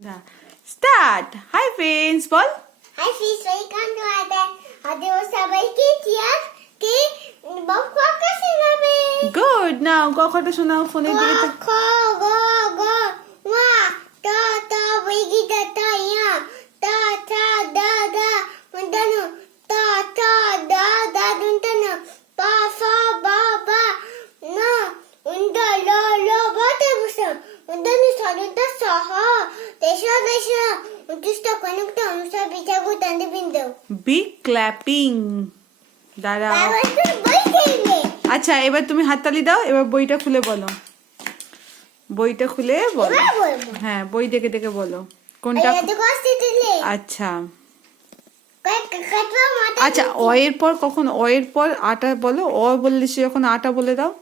না start hi friends ball high fees welcome to other আদেও সবাইকে চিয়ার কে বক বক শোনাবে গুড নাও কখটা শোনাও ফোনে ক দিকে খ গ গ Big clapping দাঁড়াও। আচ্ছা এবার তুমি হাততালি দাও এবার বইটা খুলে বলো। বইটা খুলে বলো। হ্যাঁ বই দেখে দেখে বলো। কোনটা আচ্ছা। আচ্ছা অ এর পর কখন অ এর পর আটা বলো? অ বললে সে যখন আটা বলে দাও।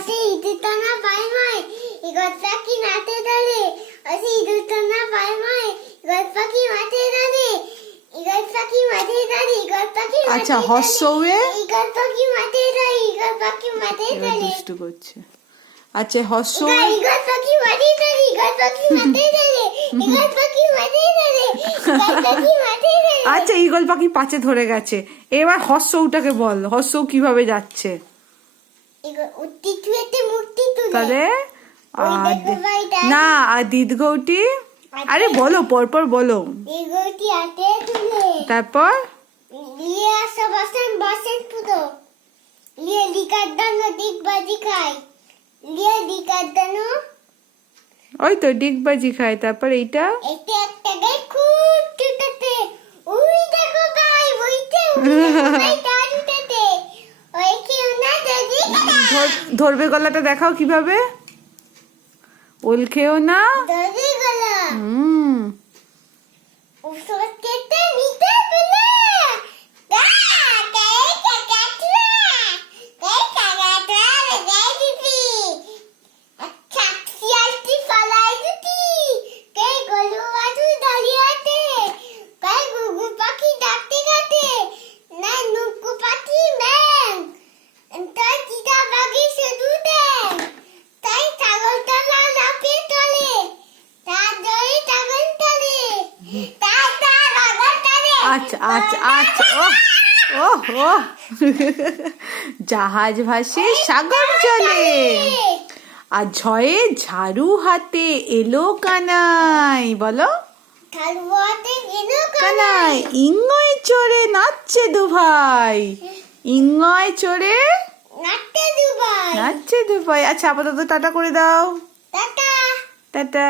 আমি না পাই মাই ইগতটা কি মাঠে দলে ইগতটা কি মাঠে দলে ইগতটা কি আচ্ছা, হর্ষৌয়ে? ইগতটা কি মাঠে দলে ইগতটা কি মাঠে এবার দুষ্টু করছে আচ্ছা হর্ষ ইগতটা কি মাঠে দলে ইগতটা কি মাঠে দলে ইগতটা কি মাঠে দলে ইগতটা কি মাঠে দলে আচ্ছা ইগল পাখি পাচে ধরে গেছে এবার হর্ষৌটাকে বল হর্ষৌ কীভাবে যাচ্ছে তাহলে ওই আর দেখো না আর বলো পরপর বলো। তারপর? ওই তো ডিগবাজি খায় তারপর এইটা? একটা ধরবে গলাটা দেখাও কীভাবে। ওল খেও না। হুম। আচ্ছা আচ্ছা আচ্ছা। ও ও জাহাজ ভাসে সাগর চলে আর ঝয়ে ঝাড়ু হাতে এলো কানাই বলো? কানাই ইঙ্গয় চড়ে নাচছে দু ভাই ইঙ্গয় চড়ে নাচছে দু ভাই আচ্ছা আপাতত টাটা করে দাও। টাটা। টাটা।